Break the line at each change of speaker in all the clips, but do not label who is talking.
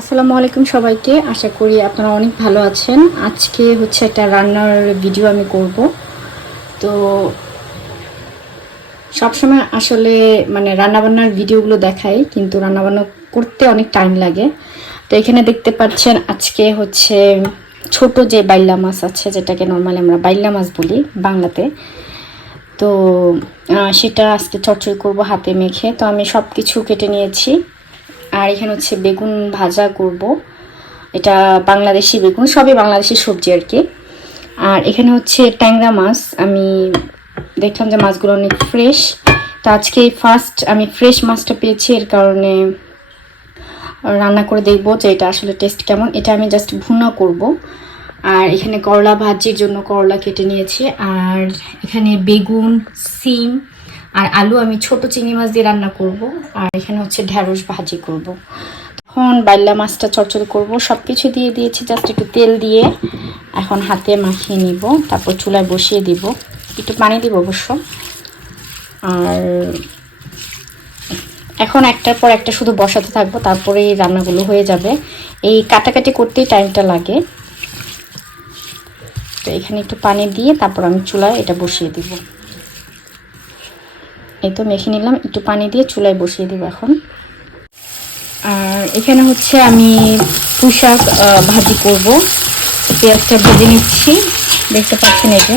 আসসালামু আলাইকুম সবাইকে। আশা করি আপনারা অনেক ভালো আছেন। আজকে হচ্ছে একটা রান্নার ভিডিও আমি করব। তো সবসময় আসলে মানে রান্নাবান্নার ভিডিওগুলো দেখাই, কিন্তু রান্নাবান্না করতে অনেক টাইম লাগে। তো এখানে দেখতে পাচ্ছেন আজকে হচ্ছে ছোট যে বাইলা মাছ আছে, যেটাকে নর্মালি আমরা বাইলা মাছ বলি বাংলাতে, তো সেটা আজকে চচ্চড়ি করব হাতে মেখে। তো আমি সব কিছু কেটে নিয়েছি। আর এখানে হচ্ছে বেগুন ভাজা করব। এটা বাংলাদেশি বেগুন, সবই বাংলাদেশি সবজি আর কি। আর এখানে হচ্ছে ট্যাংরা মাছ, আমি দেখলাম যে মাছগুলো অনেক ফ্রেশ তো আজকে ফার্স্ট আমি ফ্রেশ মাছটা পেয়েছি, এর কারণে রান্না করে দেখব যে এটা আসলে টেস্ট কেমন। এটা আমি জাস্ট ভুনা করব। আর এখানে করলা ভাজির জন্য করলা কেটে নিয়েছি। আর এখানে বেগুন, সিম আর আলু আমি ছোট চিংড়ি মাছ দিয়ে রান্না করব, আর এখানে হচ্ছে ঢ্যাঁড়স ভাজি করব। এখন বাইলা মাছটা চচ্চড়ি করব সব কিছু দিয়ে দিয়েছি, জাস্ট একটু তেল দিয়ে। এখন হাতে মাখিয়ে নিব, তারপর চুলায় বসিয়ে দিব। একটু পানি দিব অবশ্য। আর এখন একটার পর একটা শুধু বসাতে থাকব তারপরে এই রান্নাগুলো হয়ে যাবে। এই কাটাকাটি করতেই টাইমটা লাগে। তো এখানে একটু পানি দিয়ে তারপর আমি চুলায় এটা বসিয়ে দিব। এই তো মেখে নিলাম, একটু পানি দিয়ে চুলায় বসিয়ে দিব এখন। আর এখানে হচ্ছে আমি পুঁশাক ভাজি করব। পেঁয়াজটা ভেজে নিচ্ছি। দেখতে পাচ্ছেন এই যে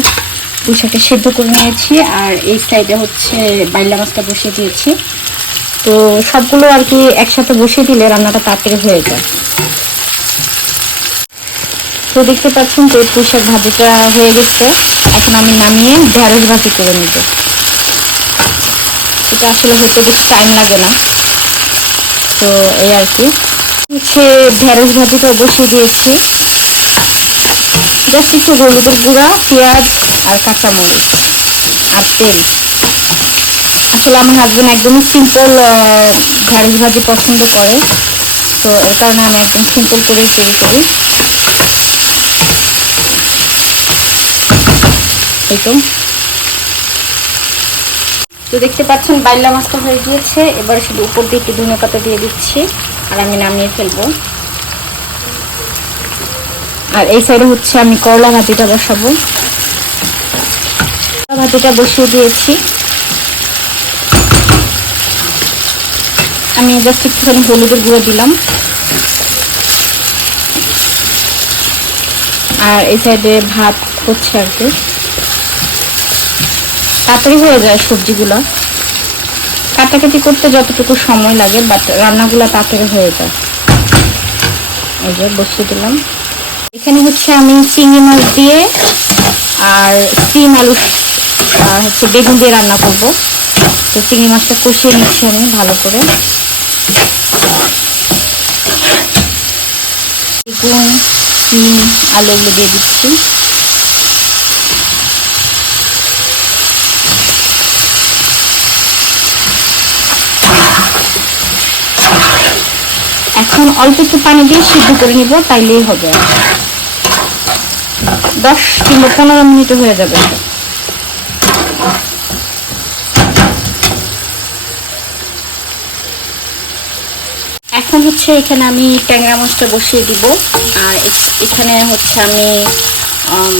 পুঁশাকে সেদ্ধ করে নিয়েছি, আর এই সাইডে হচ্ছে বাইলা মাছটা বসিয়ে দিয়েছি। তো সবগুলো আর কি একসাথে বসিয়ে দিলে রান্নাটা তাড়াতাড়ি হয়ে যায়। তো দেখতে পাচ্ছেন যে পুঁশাক ভাজিটা হয়ে গেছে। এখন আমি নামিয়ে ঢেঁড়স ভাজি করে নেব। এটা আসলে হতে বেশি টাইম লাগে না তো এই আর কি। হচ্ছে ঢেঁড়স ভাজিটা বসিয়ে দিয়েছি। জাস্ট একটু হলুদের গুঁড়া, পেঁয়াজ আর কাঁচামরিচ আর তেল। আসলে আমার হাজবেন্ড একদমই সিম্পল ঢেঁড়স ভাজি পছন্দ করে। তো এর কারণে আমি একদম সিম্পল করেই তৈরি করি। এই তো। তো দেখতে পাচ্ছেন বাইলা মাছটা হয়ে গিয়েছে। এবার শুধু উপর দিয়ে একটু ধনে পাতা দিয়ে দিচ্ছি আর আমি নামিয়ে ফেলব। আর এই সাইডে হচ্ছে আমি করলা ভাতিটা বসাবো। করলা ভাতিটা বসিয়ে দিয়েছি। আমি জাস্ট একটুখানি হলুদের গুঁড়ো দিলাম। আর এই সাইডে ভাত হচ্ছে আর কি। তাড়াতাড়ি হয়ে যায় সবজিগুলো। কাটাকাটি করতে যতটুকু সময় লাগে বাট রান্নাগুলো তাড়াতাড়ি হয়ে যায়। এই যে বসিয়ে দিলাম। এখানে হচ্ছে আমি চিংড়ি মাছ দিয়ে আর সিম আলু, আর হচ্ছে বেগুন দিয়ে রান্না করব। তো চিংড়ি মাছটা কষিয়ে নিচ্ছি আমি ভালো করে। বেগুন, সিম আলু দিয়ে দিচ্ছি। এখন অল্প একটু পানি দিয়ে সিদ্ধ করে নিব তাইলেই হবে। দশ কিংবা পনেরো মিনিটে হয়ে যাবে। এখন হচ্ছে এখানে আমি ট্যাংরা মাছটা বসিয়ে দিব। আর এখানে হচ্ছে আমি উম,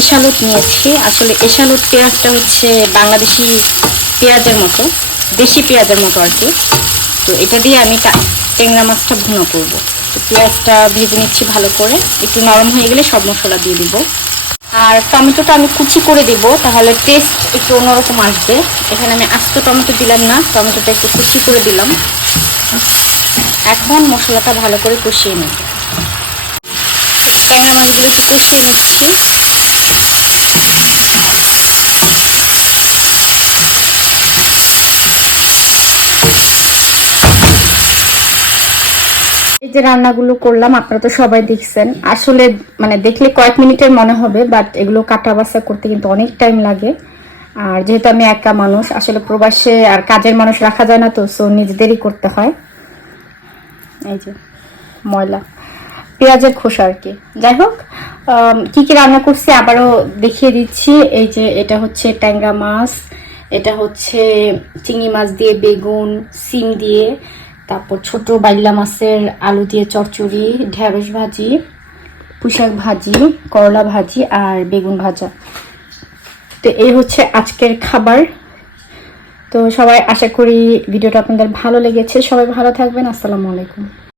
এশালট নিয়েছি। আসলে এশালট পেঁয়াজটা হচ্ছে বাংলাদেশি পেঁয়াজের মতো দেশি পেঁয়াজের মতো আর কি। তো এটা দিয়ে আমি টা- ট্যাংরা মাছটা ভুনা করব। তো পেঁয়াজটা ভেজে নিচ্ছি ভালো করে। একটু নরম হয়ে গেলে সব মশলা দিয়ে দিব। আর টমেটোটা আমি কুচি করে দিব, তাহলে টেস্ট একটু অন্যরকম আসবে। এখানে আমি আস্ত টমেটো দিলাম না, টমেটোটা একটু কুচি করে দিলাম। এখন মশলাটা ভালো করে কষিয়ে নেব। ট্যাংরা মাছগুলো একটু কষিয়ে নিচ্ছি। যে রান্নাগুলো করলাম, আপনারা তো সবাই দেখছেন। আসলে মানে দেখলে কয়েক মিনিটের মনে হবে বাট এগুলো কাটা বাছা করতে কিন্তু অনেক টাইম লাগে। আর যেহেতু আমি একা মানুষ, আসলে প্রবাসে আর কাজের মানুষ রাখা যায় না তো সো নিজেদেরই করতে হয়। এই যে, ময়লা। পেঁয়াজের খোসা আর কি। যাই হোক কি কি রান্না করছি আবারও দেখিয়ে দিচ্ছি। এই যে, এটা হচ্ছে ট্যাংরা মাছ, এটা হচ্ছে চিংড়ি মাছ দিয়ে বেগুন, সিম দিয়ে তারপর ছোট বাইলা মাছের আলু দিয়ে চচ্চড়ি ঢেঁড়স ভাজি পুঁশাক ভাজি, করলা ভাজি আর বেগুন ভাজা। তো এই হচ্ছে আজকের খাবার। তো সবাই আশা করি ভিডিওটা আপনাদের ভালো লেগেছে। সবাই ভালো থাকবেন। আসসালামু আলাইকুম।